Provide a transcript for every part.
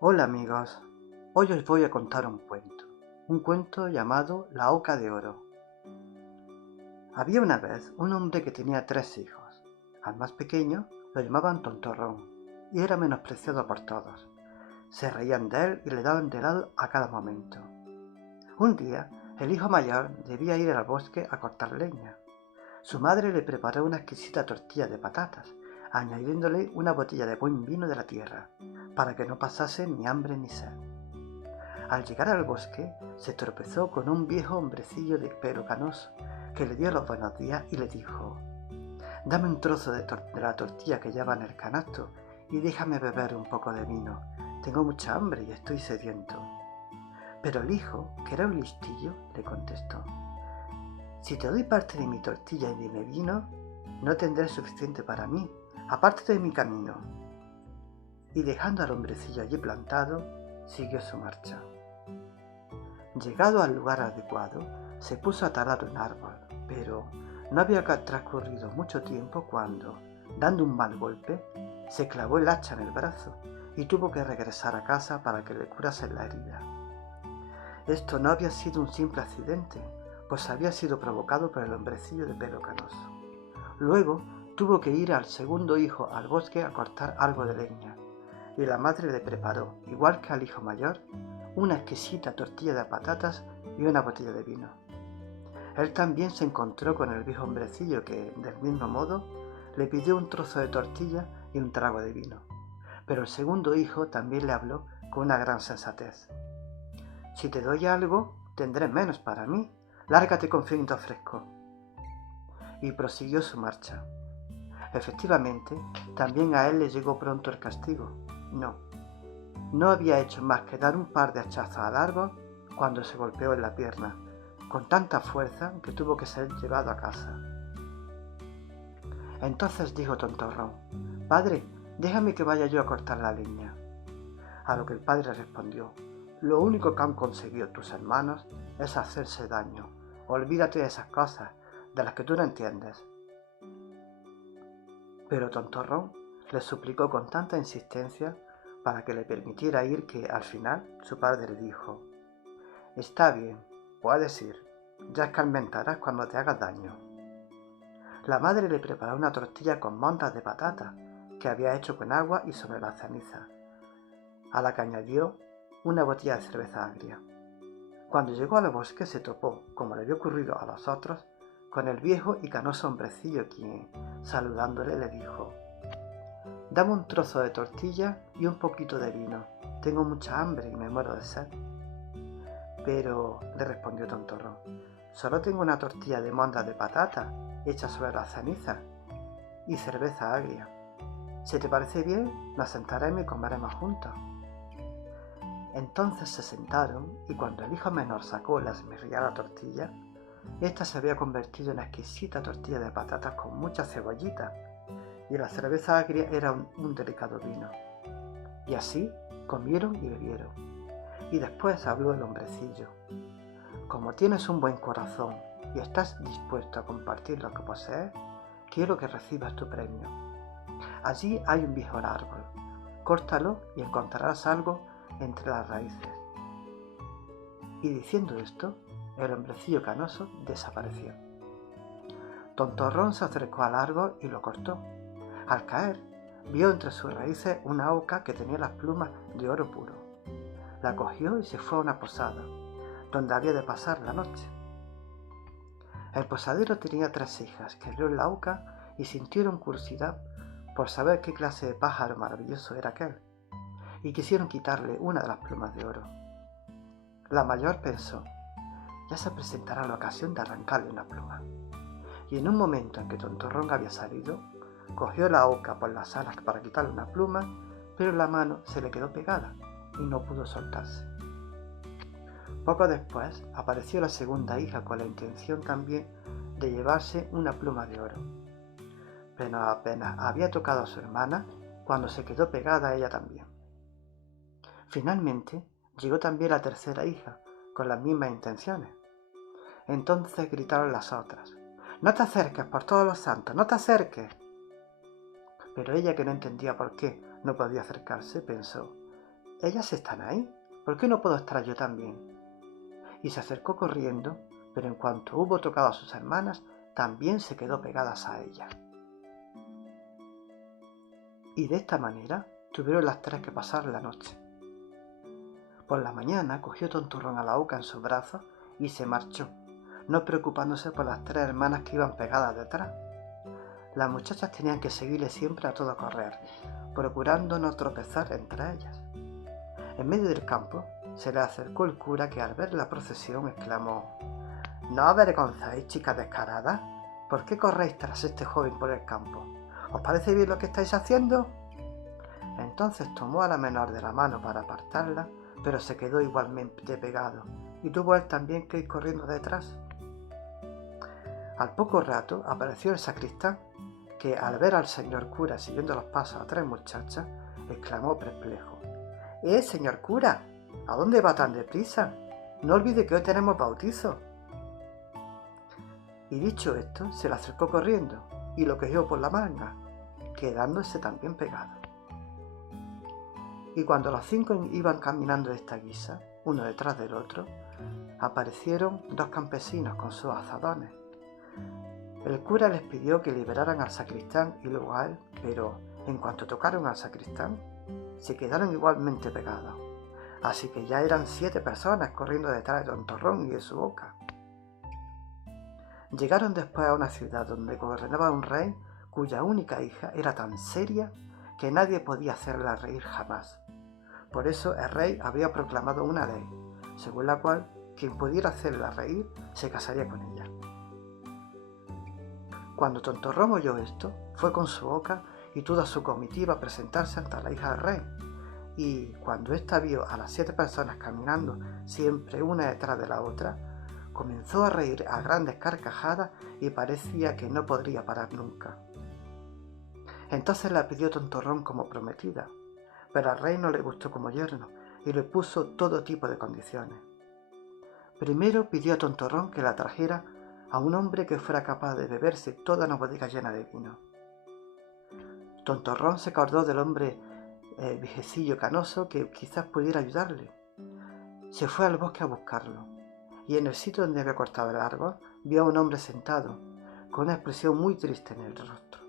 Hola amigos, hoy os voy a contar un cuento llamado La Oca de Oro. Había una vez un hombre que tenía 3 hijos. Al más pequeño lo llamaban Tontorrón y era menospreciado por todos. Se reían de él y le daban de lado a cada momento. Un día, el hijo mayor debía ir al bosque a cortar leña. Su madre le preparó una exquisita tortilla de patatas, añadiéndole una botella de buen vino de la tierra, para que no pasase ni hambre ni sed. Al llegar al bosque, se tropezó con un viejo hombrecillo de pelo canoso, que le dio los buenos días y le dijo: «Dame un trozo de la tortilla que lleva en el canasto y déjame beber un poco de vino. Tengo mucha hambre y estoy sediento». Pero el hijo, que era un listillo, le contestó: «Si te doy parte de mi tortilla y de mi vino, no tendré suficiente para mí. Apártate de mi camino». Y dejando al hombrecillo allí plantado, siguió su marcha. Llegado al lugar adecuado, se puso a talar un árbol, pero no había transcurrido mucho tiempo cuando, dando un mal golpe, se clavó el hacha en el brazo y tuvo que regresar a casa para que le curasen la herida. Esto no había sido un simple accidente, pues había sido provocado por el hombrecillo de pelo canoso. Luego tuvo que ir al segundo hijo al bosque a cortar algo de leña, y la madre le preparó, igual que al hijo mayor, una exquisita tortilla de patatas y una botella de vino. Él también se encontró con el viejo hombrecillo que, del mismo modo, le pidió un trozo de tortilla y un trago de vino. Pero el segundo hijo también le habló con una gran sensatez: «Si te doy algo, tendré menos para mí. Lárgate con finito fresco». Y prosiguió su marcha. Efectivamente, también a él le llegó pronto el castigo. No había hecho más que dar un par de hachazos al árbol cuando se golpeó en la pierna, con tanta fuerza que tuvo que ser llevado a casa. Entonces dijo Tontorrón: «Padre, déjame que vaya yo a cortar la leña». A lo que el padre respondió: «Lo único que han conseguido tus hermanos es hacerse daño. Olvídate de esas cosas, de las que tú no entiendes». Pero Tontorrón le suplicó con tanta insistencia para que le permitiera ir que, al final, su padre le dijo: «Está bien, puedes ir. Ya escarmentarás cuando te hagas daño». La madre le preparó una tortilla con mondas de patata que había hecho con agua y sobre la ceniza, a la que añadió una botella de cerveza agria. Cuando llegó al bosque se topó, como le había ocurrido a los otros, con el viejo y canoso hombrecillo quien, saludándole, le dijo: «Dame un trozo de tortilla y un poquito de vino. Tengo mucha hambre y me muero de sed». «Pero», le respondió Tontorrón, «solo tengo una tortilla de mondas de patata hecha sobre la ceniza y cerveza agria. Si te parece bien, nos sentaremos y comeremos juntos». Entonces se sentaron, y cuando el hijo menor sacó la esmirriada tortilla, ésta se había convertido en una exquisita tortilla de patatas con mucha cebollita, y la cerveza agria era un delicado vino. Y así comieron y bebieron. Y después habló el hombrecillo: «Como tienes un buen corazón y estás dispuesto a compartir lo que posees, quiero que recibas tu premio. Allí hay un viejo árbol. Córtalo y encontrarás algo entre las raíces». Y diciendo esto, el hombrecillo canoso desapareció. Tontorrón se acercó al árbol y lo cortó. Al caer, vio entre sus raíces una oca que tenía las plumas de oro puro. La cogió y se fue a una posada, donde había de pasar la noche. El posadero tenía 3 hijas que vio en la oca y sintieron curiosidad por saber qué clase de pájaro maravilloso era aquel, y quisieron quitarle una de las plumas de oro. La mayor pensó: «Ya se presentará la ocasión de arrancarle una pluma». Y en un momento en que Tontorrón había salido, cogió la oca por las alas para quitarle una pluma, pero la mano se le quedó pegada y no pudo soltarse. Poco después apareció la segunda hija con la intención también de llevarse una pluma de oro, pero apenas había tocado a su hermana cuando se quedó pegada a ella también. Finalmente llegó también la tercera hija con las mismas intenciones. Entonces gritaron las otras: «¡No te acerques, por todos los santos, no te acerques!». Pero ella, que no entendía por qué no podía acercarse, pensó: ¿Ellas están ahí? ¿Por qué no puedo estar yo también? Y se acercó corriendo, pero en cuanto hubo tocado a sus hermanas, también se quedó pegadas a ellas. Y de esta manera tuvieron las tres que pasar la noche. Por la mañana cogió Tontorrón a la oca en sus brazos y se marchó, no preocupándose por las tres hermanas que iban pegadas detrás. Las muchachas tenían que seguirle siempre a todo correr, procurando no tropezar entre ellas. En medio del campo se le acercó el cura que al ver la procesión exclamó: ¿No avergonzáis, chicas descaradas? ¿Por qué corréis tras este joven por el campo? ¿Os parece bien lo que estáis haciendo? Entonces tomó a la menor de la mano para apartarla, pero se quedó igualmente pegado, y tuvo él también que ir corriendo detrás. Al poco rato apareció el sacristán, que al ver al señor cura siguiendo los pasos a tres muchachas, exclamó perplejo: señor cura, ¿a dónde va tan deprisa? No olvide que hoy tenemos bautizo. Y dicho esto, se le acercó corriendo y lo cogió por la manga, quedándose también pegado. Y cuando los cinco iban caminando de esta guisa, uno detrás del otro, aparecieron dos campesinos con sus azadones. El cura les pidió que liberaran al sacristán y luego a él, pero en cuanto tocaron al sacristán, se quedaron igualmente pegados. Así que ya eran 7 personas corriendo detrás de Tontorrón y de su boca. Llegaron después a una ciudad donde gobernaba un rey cuya única hija era tan seria que nadie podía hacerla reír jamás. Por eso el rey había proclamado una ley, según la cual quien pudiera hacerla reír se casaría con ella. Cuando Tontorrón oyó esto, fue con su boca y toda su comitiva a presentarse ante la hija del rey. Y cuando ésta vio a las 7 personas caminando, siempre una detrás de la otra, comenzó a reír a grandes carcajadas y parecía que no podría parar nunca. Entonces la pidió Tontorrón como prometida, pero al rey no le gustó como yerno y le puso todo tipo de condiciones. Primero pidió a Tontorrón que la trajera a un hombre que fuera capaz de beberse toda una bodega llena de vino. Tontorrón se acordó del hombre viejecillo canoso que quizás pudiera ayudarle. Se fue al bosque a buscarlo, y en el sitio donde había cortado el árbol vio a un hombre sentado, con una expresión muy triste en el rostro.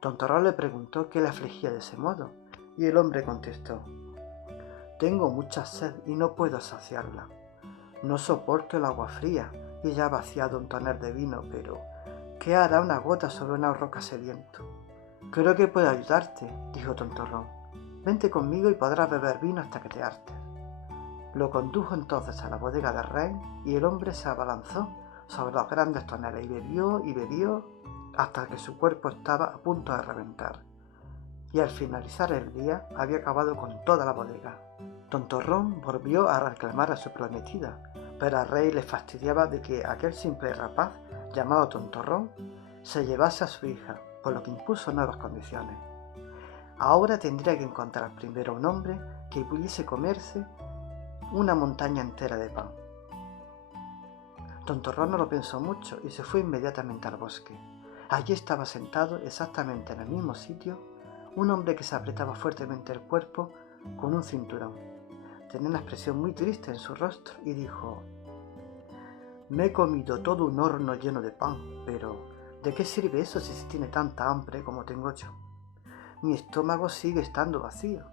Tontorrón le preguntó qué le afligía de ese modo, y el hombre contestó: «Tengo mucha sed y no puedo saciarla. No soporto el agua fría, y ya he vaciado un tonel de vino, pero ¿qué hará una gota sobre una roca sediento?» «Creo que puedo ayudarte», dijo Tontorrón. «Vente conmigo y podrás beber vino hasta que te hartes». Lo condujo entonces a la bodega del rey y el hombre se abalanzó sobre los grandes toneles y bebió hasta que su cuerpo estaba a punto de reventar. Y al finalizar el día había acabado con toda la bodega. Tontorrón volvió a reclamar a su prometida, pero al rey le fastidiaba de que aquel simple rapaz, llamado Tontorrón, se llevase a su hija, por lo que impuso nuevas condiciones. Ahora tendría que encontrar primero un hombre que pudiese comerse una montaña entera de pan. Tontorrón no lo pensó mucho y se fue inmediatamente al bosque. Allí estaba sentado, exactamente en el mismo sitio, un hombre que se apretaba fuertemente el cuerpo con un cinturón. Tenía una expresión muy triste en su rostro y dijo: «Me he comido todo un horno lleno de pan, pero ¿de qué sirve eso si se tiene tanta hambre como tengo yo? Mi estómago sigue estando vacío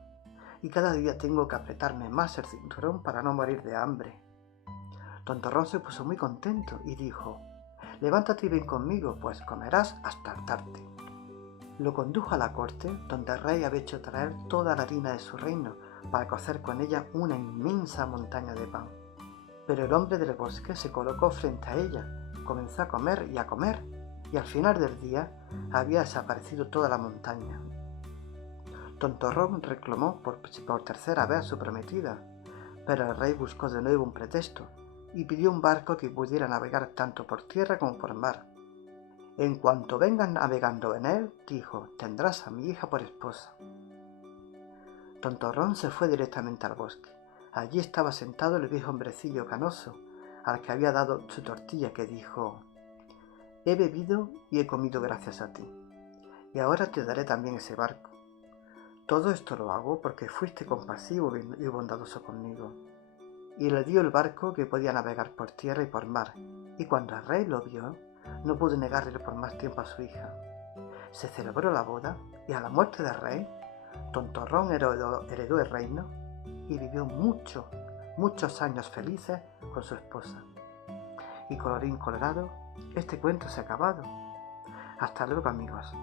y cada día tengo que apretarme más el cinturón para no morir de hambre». Tontorrón se puso muy contento y dijo: «Levántate y ven conmigo, pues comerás hasta hartarte». Lo condujo a la corte, donde el rey había hecho traer toda la harina de su reino para cocer con ella una inmensa montaña de pan. Pero el hombre del bosque se colocó frente a ella, comenzó a comer, y al final del día había desaparecido toda la montaña. Tontorrón reclamó por tercera vez a su prometida, pero el rey buscó de nuevo un pretexto y pidió un barco que pudiera navegar tanto por tierra como por mar. «En cuanto vengan navegando en él», dijo, «tendrás a mi hija por esposa». Tontorrón se fue directamente al bosque. Allí estaba sentado el viejo hombrecillo canoso, al que había dado su tortilla, que dijo: «He bebido y he comido gracias a ti, y ahora te daré también ese barco». Todo esto lo hago porque fuiste compasivo y bondadoso conmigo. Y le dio el barco que podía navegar por tierra y por mar, y cuando el rey lo vio, no pudo negarle por más tiempo a su hija. Se celebró la boda, y a la muerte del rey, Tontorrón heredó el reino y vivió muchos años felices con su esposa. Y colorín colorado, este cuento se ha acabado. Hasta luego, amigos.